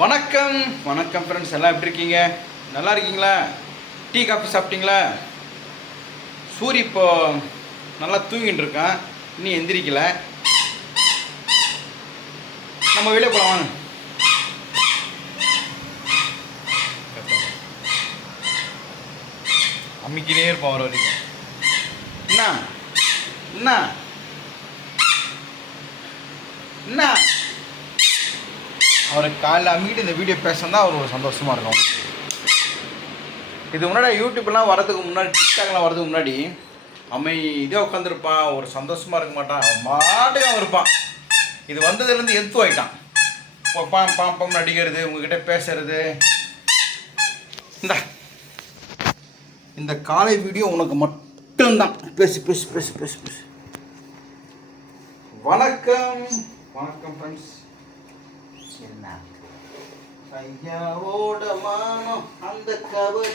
வணக்கம். வணக்கம் ஃப்ரெண்ட்ஸ் எல்லாம் எப்படி இருக்கீங்க? நல்லா இருக்கீங்களா? டீ காஃபி சாப்பிட்டீங்களா? சூரி இப்போ நல்லா தூங்கிட்டு இருக்கான். இன்னும் எந்திரிக்கல. நம்ம வெளியே போகலாம் வாங்க. அம்மிக்கிட்டே இருப்பான் வர வரைக்கும் என்ன? என்ன? என்ன? அவரை காலைல அம்மிக்கிட்டு இந்த வீடியோ பேசினா அவர் ஒரு சந்தோஷமாக இருக்கும் இது முன்னாடி யூடியூப்லாம் வரதுக்கு முன்னாடி டிக்டாக்லாம் வரதுக்கு முன்னாடி அம்மை இதே உட்காந்துருப்பான் ஒரு சந்தோஷமாக இருக்க மாட்டான் அவன் மாட்டுக்கு அவன் இருப்பான். இது வந்ததுலேருந்து எத்து ஆகிட்டான் இப்போ பாம் பாம் பாம் நடிக்கிறது உங்ககிட்ட பேசுறது. இந்த. இந்த காலை வீடியோ உனக்கு மட்டும்தான். பேசு பேசு பேசு பேசு பேசு. வணக்கம். வணக்கம் ஃப்ரெண்ட்ஸ் என்ன ஐயாவோட மானம் அந்த கபடி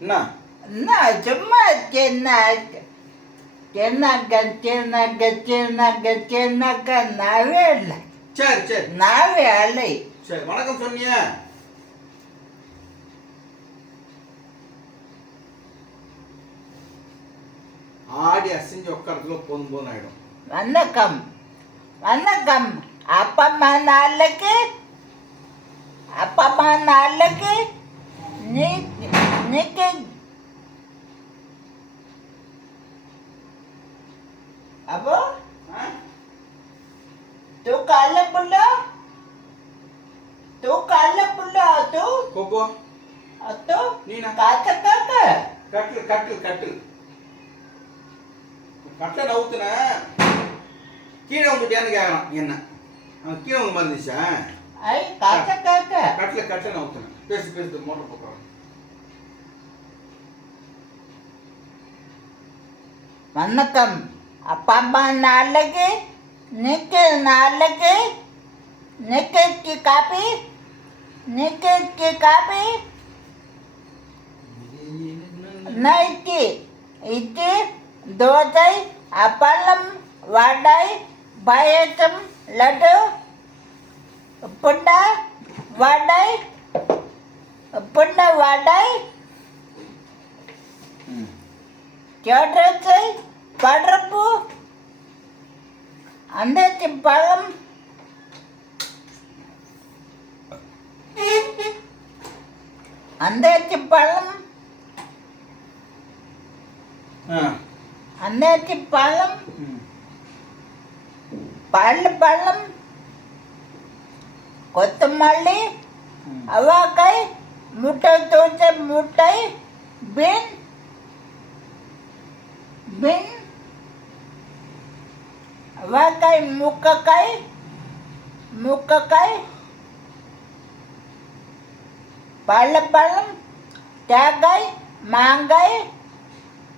என்ன? சும்மா சின்ன சின்னக்க சின்னக்க சின்னக்க சின்னக்க நாவே இல்லை. சரி சரி. நாவே அலை சரி வணக்கம் சொன்னியா. ஆடி அசைஞ்சு உட்காரத்துல போதும் போதும் ஆயிடும். வணக்கம் வணக்கம் அப்பம்மா நாளுக்கு அப்பம்மா நாளுக்கு நீ நீக்கு அப்போ ஆ? तू काल पुल्ला तू काल पुल्ला तू போ போ तो நீனா काच काक கட்டு கட்டு கட்டு கட்டை நவுத்துன கீழே வந்துட்டியான்னு கேட்குறான். என்ன? அவன் கீழே வந்து மறந்துச்சா ஐ காக்க காக்க கட்டில் கட்டில் நான் ஊற்றுனேன் பேசி பேசி மோட்டர் போட்டுறான். வணக்கம். அப்பா அம்மா நாளைக்கு நிக்கு நாளைக்கு நிக்கு காப்பி நிக்கு காப்பி நைக்கு இட்லி தோசை அப்பளம் வடை பாயசம் லட்டு புண்டை வடை புண்டை வடை ம் கேட்டத்தை படப்பு அந்தத்தி பழம். அந்தத்தி பழம். ஆ. அந்தத்தி பழம். ம் பழ பழம் கொத்தமல்லி ம் அவாக்காய் முட்டை தோசை முட்டை பீன் பீன் அவாக்காய் முக்கக்காய் முக்கக்காய் பழப்பழம் தேங்காய் மாங்காய்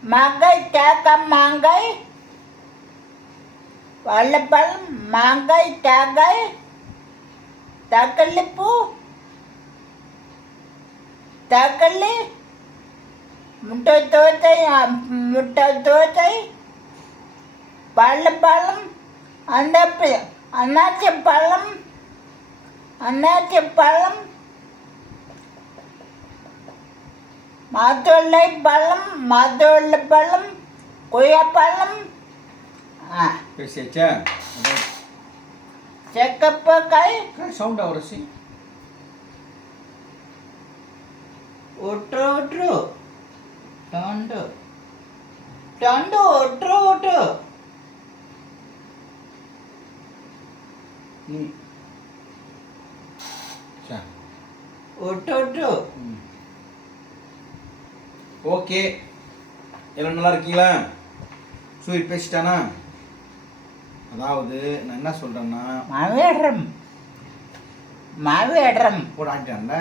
மாங்காய் வாழைப்பழம் மாங்காய் தேங்காய் தக்காளி பூ தக்காளி முட்டை தோத்தை முட்டை தோத்தை வாழைப்பழம் அந்த அன்னாச்சி பழம் அன்னாச்சி பழம் மாதுளை பழம் மாதுளை பழம் கொய்யா பழம் பேசியாச்சா? செக்கப்பக்காய் சவுண்ட் அவரசி ஒட்டு ஒட்டு டொண்டு டொண்டு ஒட்டு ஒட்டு நீ. ஒட்டு ஒட்டு ஓகே. எல்லாம் நல்லா இருக்கீங்களா? சூரி பேசிட்டானா? அதாவது நான் என்ன சொல்கிறேன்னா மாவேடுறம் மாவேடுறம் போட ஆக்கிட்டான்ல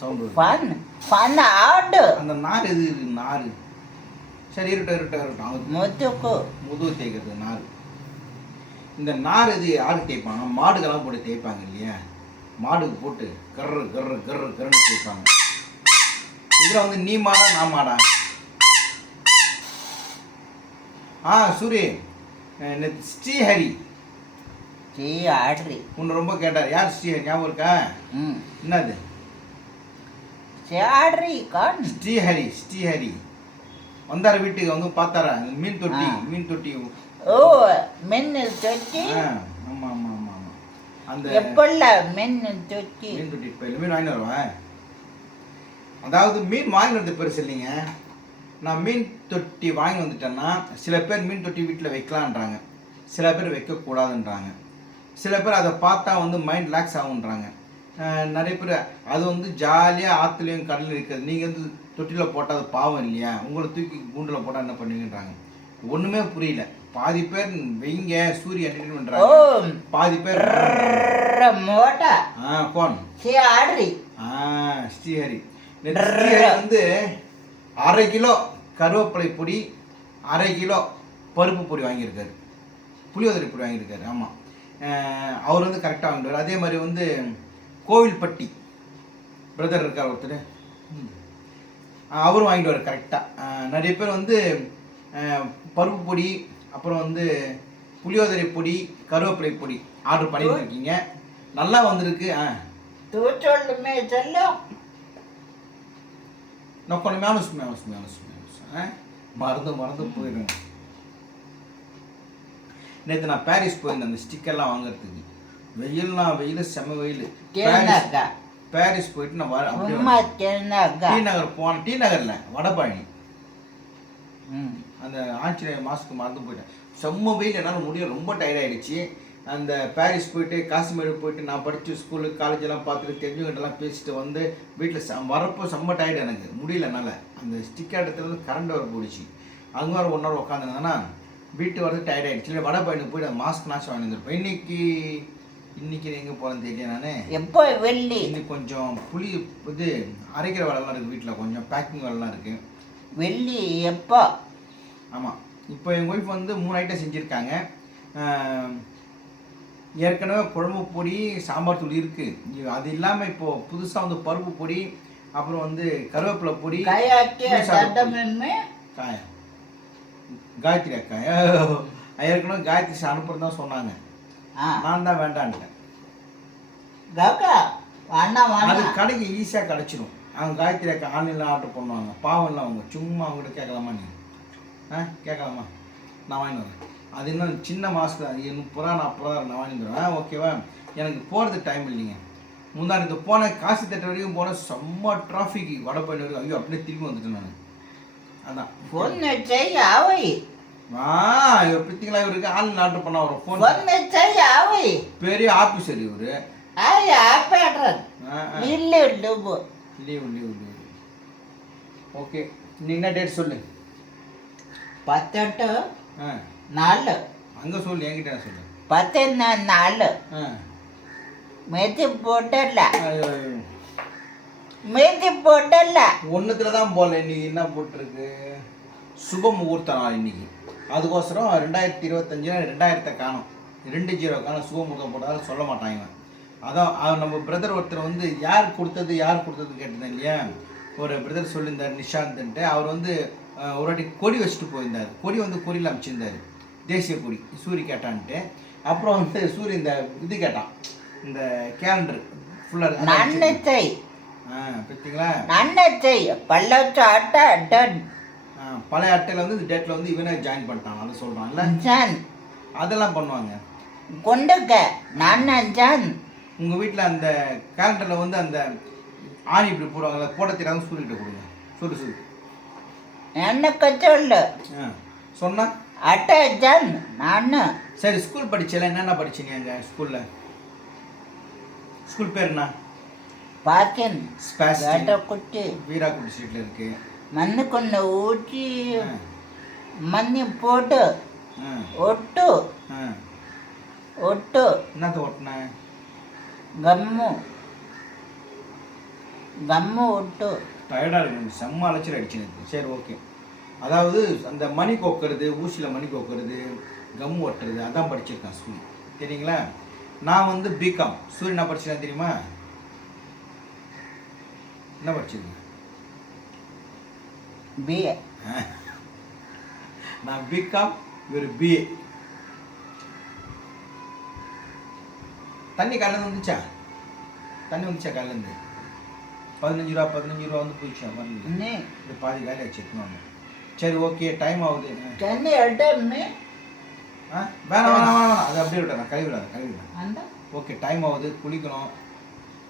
சவுண்டு ஃபன் ஃபன் ஆடு அந்த நார் எது? இருக்கு நார். சரி இருக்கட்டும் இருக்கட்டும் இருக்கட்டும். அது முத்துக்கு முதுகு தேய்க்கிறது நார். இந்த நார் எது? யாருக்கு தேய்ப்பாங்க. மாடுக்கெல்லாம் போட்டு தேய்ப்பாங்க இல்லையா? மாடுக்கு போட்டு கர்ரு கர்ரு கர்ரு கர்ன்னு தேய்ப்பாங்க. இதில் வந்து நீ மாடா நான் மாடா? ஆ சூரி ஸ்ரீஹரி. ஆடுறி உன்னை ரொம்ப கேட்டார். யார் ஸ்ரீஹரி? ஞாபகம் இருக்கா? ம். என்னது? ஆடுறி கான். ஸ்ரீஹரி ஸ்ரீஹரி. வந்தார வீட்டுக்கு வந்து பார்த்தாரா? மீன் தொட்டி. மீன் தொட்டி. ஓ மின்னல் தொட்டி. ஆ, ஆமா ஆமா ஆமா ஆமா. அந்த எப்பல்ல மின்னல் தொட்டி? மீன் தொட்டி இப்போ மீன் வாங்கி வருவேன் அதாவது மீன் வாங்கி வந்து பெருசு இல்லைங்க. நான் மீன் தொட்டி வாங்கி வந்துட்டேன்னா சில பேர் மீன் தொட்டி வீட்டில் வைக்கலான்றாங்க. சில பேர் வைக்கக்கூடாதுன்றாங்க. சில பேர் அதை பார்த்தா வந்து மைண்ட் ரிலாக்ஸ் ஆகுன்றாங்க நிறைய பேர் அது வந்து ஜாலியாக ஆற்றுலையும் கடலில் இருக்கிறது. நீங்கள் வந்து தொட்டியில் போட்டால் அது பாவம் இல்லையா? உங்களை தூக்கி கூண்டில் போட்டால் என்ன பண்ணுவீங்கன்றாங்க. ஒன்றுமே புரியல. பாதி பேர் வெய்ங்க சூரிய என்டர்டைன்மெண்ட்றாங்க பாதி பேர் மோட்டா ஆ கோன் ஆ ஸ்ரீஹரி ஸ்ரீஹரி வந்து அரை கிலோ கருவேப்பிலை பொடி அரை கிலோ பருப்பு பொடி வாங்கியிருக்காரு. புளியோதரை பொடி வாங்கியிருக்காரு ஆமாம் அவர் வந்து கரெக்டாக வாங்கிடுவார். அதே மாதிரி வந்து கோவில்பட்டி பிரதர் இருக்கார் ஒருத்தர். அவரும் வாங்கிட்டு வர கரெக்டாக நிறைய பேர் வந்து பருப்பு பொடி அப்புறம் வந்து புளியோதரை பொடி கருவேப்பிலை பொடி ஆர்டர் பண்ணிட்டு இருக்கீங்க. நல்லா வந்திருக்கு. ஆ. தூ சொல்லுமே செல்லும். நான் கொஞ்சம் மேனஸ் மேனஸ் மேனஸ் மேனஸ் ஆ மறந்து மறந்து போயிடுங்க நேற்று நான் பாரிஸ் போயிருந்தேன் அந்த ஸ்டிக்கர்லாம் வாங்குறதுக்கு. வெயில்னா வெயில் செம வெயில். பாரிஸ் போயிட்டு நான் வர டி நகர் போன டி நகரில் வடபழனி ம். அந்த ஆஞ்சநேயர் மாஸ்க்கு மறந்து போயிட்டேன். செம்ம வெயில் என்னால் முடிய ரொம்ப tired ஆயிடுச்சு. அந்த பாரிஸ் போயிட்டு காஷ்மீர் போயிட்டு நான் படித்த ஸ்கூலு காலேஜ் எல்லாம் பார்த்துட்டு தெரிஞ்சவங்கிட்டலாம் பேசிட்டு வந்து வீட்டில் செம் வரப்போ செம்ம டயர்டு எனக்கு. முடியல என்னால். அந்த ஸ்டிக்கர் இடத்துல இருந்து கரண்ட் வர போயிடுச்சு அங்கே வர ஒன் ஹவர் உட்காந்துருந்தேன்னா வீட்டு வரது டயர்ட் ஆகிடுச்சு இல்லை வட பயனுக்கு போயிட்டு அந்த மாஸ்க் நாச்சும் வாங்கி வந்துருப்பேன். இன்னைக்கு இன்னைக்கு எங்கே போகிறேன்னு தெரியல நான்? எப்போ? வெள்ளி. இன்னைக்கு கொஞ்சம் புளி இது அரைக்கிற வேலைலாம் இருக்குது வீட்டில் கொஞ்சம் பேக்கிங் வேலைலாம் இருக்குது வெள்ளி எப்போ? ஆமாம் இப்போ எங்கள் ஒய்ஃப் வந்து மூணு ஐட்டம் செஞ்சுருக்காங்க. ஏற்கனவே குழம்பு பொடி சாம்பார் தூள் இருக்குது அது இல்லாமல் இப்போது புதுசாக வந்து பருப்பு பொடி அப்புறம் வந்து கருவேப்பிலை பொடி காயத்ரி அக்கா ஏற்கனவே காயத்ரி அனுப்புறது தான் சொன்னாங்க. ஆ. நான் தான் வேண்டான்ட்டேன். அது கடைக்கு ஈஸியாக கிடச்சிரும். அவங்க காயத்ரி அக்கா ஆன்லைனில் ஆர்டர் பண்ணுவாங்க. பாவம் இல்லை அவங்க. சும்மா அவங்ககிட்ட கேட்கலாமா நீ? ஆ கேட்கலாமா? நான் வாங்கி வரேன். அது இன்னும் சின்ன மாதத்துக்கு அது முப்பது ரூபா நாற்பது ரூபா நான் வாங்கி தருவேன் ஆ ஓகேவா எனக்கு போகிறதுக்கு டைம் இல்லைங்க. முந்தானத்து போன காசு தட்ட வரைக்கும் போன செம்ம டிராஃபிக் வடபழனி வரைக்கும் ஐயோ அப்படியே திரும்பி வந்துட்டேன் நான். அதான். பொண்ணு செய்ய அவை. ஆ இவர் பித்திங்களா இவருக்கு ஆன்லைன் ஆர்டர் பண்ண வரும் ஃபோன் பொண்ணு. செய்ய அவை. பெரிய ஆஃபீஸர் இவர். ஐ ஆப்பேட்ரன். இல்லு லீவு லீவு லீவு ஓகே நீ என்ன டேட் சொல்லு? பத்தெட்டு. ஆ. நாலு. அங்கே சொல்லு என்கிட்ட சொல்லு பத்தொன்னு நாலு. ஆ. மெதி போட்டல. ஐயோ, ஐயோ. மெதி போட்டல. ஒண்ணுத்துல தான் போகல இன்னைக்கு என்ன போட்டிருக்கு? சுப முகூர்த்த நாள் இன்னைக்கு. அதுக்கோசரம் ரெண்டாயிரத்தி இருபத்தஞ்சுல ரெண்டாயிரத்தை காணும். ரெண்டு ஜீரோ காணும் சுப முகூர்த்தம் போட்டதால சொல்ல மாட்டாங்க இவன். அதான் நம்ம பிரதர் ஒருத்தர் வந்து யார் கொடுத்தது யார் கொடுத்தது கேட்டது இல்லையா? ஒரு பிரதர் சொல்லியிருந்தார் நிஷாந்த்ன்ட்டு. அவர் வந்து ஒரு வாட்டி கொடி வச்சுட்டு போயிருந்தார். கொடி வந்து கொடியில் அமைச்சிருந்தார். தேசிய கொடி சூரி கேட்டான்ட்டு. அப்புறம் வந்து சூரிய இந்த இது கேட்டான். இந்த கேலண்டர் ஃபுல்லாக நன்னத்தை ஆ பார்த்தீங்களா நன்னத்தை பள்ளச்சாட்ட டன் ஆ, பழைய அட்டையில் வந்து இந்த டேட்டில் வந்து இவனே ஜாயின் பண்ணிட்டான் அதை சொல்கிறான்ல ஜன் அதெல்லாம் பண்ணுவாங்க. கொண்டுக்க. நன்னஞ்சன். உங்கள் வீட்டில் அந்த கேலண்டரில் வந்து அந்த ஆணி இப்படி போடுவாங்கல்ல போட தெரியாத சூரியக்கிட்ட கொடுங்க. சொல்லு சொல்லு எனக்கு சொல்லு? ஆ சொன்னா? அட்ட ஜன் நானு. சரி ஸ்கூல் படிச்சல என்னென்ன படிச்சீங்க அங்கே ஸ்கூலில் ஸ்கூல் பேர் என்ன? பாக்கின் ஸ்பாஸ்டின். வேட்ட குட்டி வீராக்குடி ஸ்ட்ரீட்டில் இருக்கு. மண்ணு கொண்டு ஊற்றி மண்ணி போட்டு ஒட்டு. ஒட்டு. என்னத்த ஓட்டினேன் கம்மு. கம்மு ஒட்டு. டயர்டாக இருக்கு செம்ம அலைச்சல் அடிச்சு சரி ஓகே அதாவது அந்த மணி கொக்குறது ஊசியில் மணி கொக்குறது கம் ஒட்டுறது அதான் படிச்சிருக்கேன் ஸ்கூல் தெரியுங்களா? நான் வந்து பிகாம் சூரியன் என்ன படிச்சிருக்கேன் தெரியுமா? என்ன படிச்சிருக்கேன்? பி நான் பிகாம் இவர் பிஏ தண்ணி காலையில் வந்துச்சா? தண்ணி வந்துச்சா காலையிலேருந்து? பதினஞ்சு ரூபா பதினஞ்சு ரூபா வந்து போயிடுச்சா? வரல. இது பாதி காலி எடுத்துன்னு சரி ஓகே டைம் ஆகுது. தண்ணி எடுமே ஆ வேணாம் வேணாம் வேணாம் அது அப்படியே விட்டுறேன் கழுவி விடாத கழுவி விடாத. அந்த? ஓகே டைம் ஆகுது குளிக்கணும்.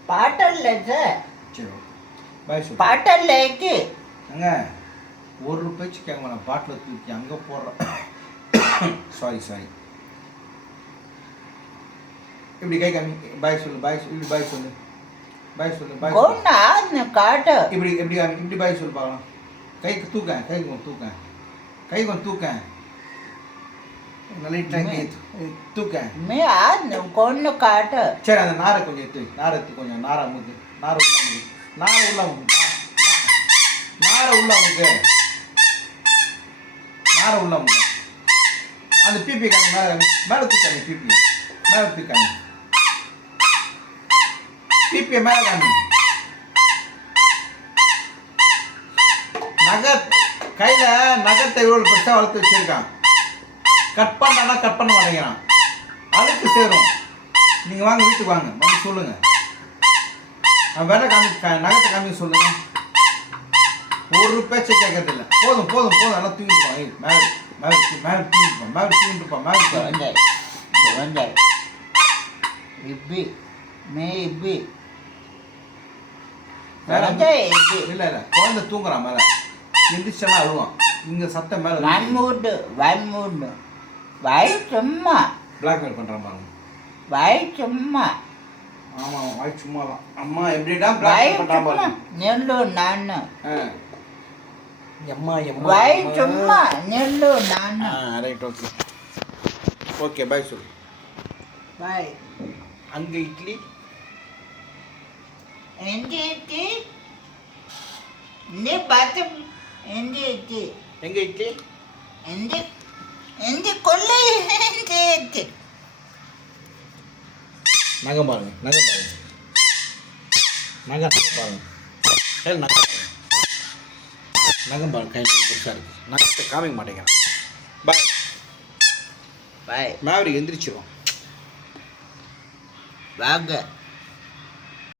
பாட்டல்ல சார் சரி ஓகே பாய் சொல்லு. பாட்டல்லேக்கு அங்க ஒரு ரூபாய்ச்சு கேட்க பாட்டில் தூக்கி அங்கே போடுறேன். சாரி சாரி இப்படி கை காமி பாய் சொல்லு பாய் சொல்லு இப்படி பாய் சொல்லு. பாய் சொல்லு பாய் சொல்லு. காட்டு. இப்படி இப்படி காமி இப்படி பாய் சொல்லு பார்க்கலாம். கைக்கு தூக்கேன் கை தூக்கேன் கை கொஞ்சம் தூக்கேன் நல்லா மே அந்த கொண்டு காட்டு சரி அந்த நாரை கொஞ்சம் எடுத்து. நாரை எடுத்து கொஞ்சம் நாரை அமுக்கு நாரை உள்ள அமுக்கு நாரை உள்ள அமுக்கு நாரை உள்ள அமுக்கு நாரை உள்ள அமுக்கு அந்த பிபி மேலே மேலே தூக்காமி பிபி மேலே தூக்காமி பிபியை மேலே காமி நகத் கையில் நகத்தை இவ்வளோ பெருசாக வளர்த்து வச்சிருக்கான். கட் பண்ணானா கட் பண்ண மாட்டேங்கிறான். அழுக்கு சேரும். நீங்கள் வாங்க வீட்டுக்கு வாங்க. வந்து சொல்லுங்கள் நான் வேலை காமி நகத்தை காமி சொல்லுங்க. ஒரு பேச்சை கேட்கறதில்ல. போதும் போதும் போதும். நல்லா தூங்கிட்டு ஏய், மேலே மேலே மேலே தூங்கிட்டு மேலே தூங்கிட்டு மேலே குழந்தை இப்படி மே இப்படி இல்லை இல்லை. குழந்தை தூங்குறான் மேலே. எந்திரிச்செல்லாம் அழுவான் இங்கே சத்தம் மேலே வன்மூடு வன்மூடு வாய் சும்மா. பிளாக்மெயில் பண்ணுறான் பாருங்க. வாய் சும்மா. ஆமாம் வாய் சும்மா தான் அம்மா எப்படிடா பிளாக்மெயில் பண்ணுறான் பாருங்க. நெல்லு நானு எம்மா எம்மா வாய். சும்மா. நெல்லு நானு ரைட் ஓகே ஓகே பாய் சொல்லு. வாய். அங்கே இட்லி. எந்திரிச்சு இந்த பார்த்து எந்திரிச்சு எங்கே இட்லி எந்தி? எந்தி கொள்ளை? நகம் பாருங்க நகம் பாருங்க. நகம் பாருங்க. நகம் பாருங்க. நகம் பாருங்க கை பெருசாக இருக்கு. நகத்தை காமிக்க மாட்டேங்கிறேன். பாய் பாய் மேவரி எந்திரிச்சிரும். வாங்க.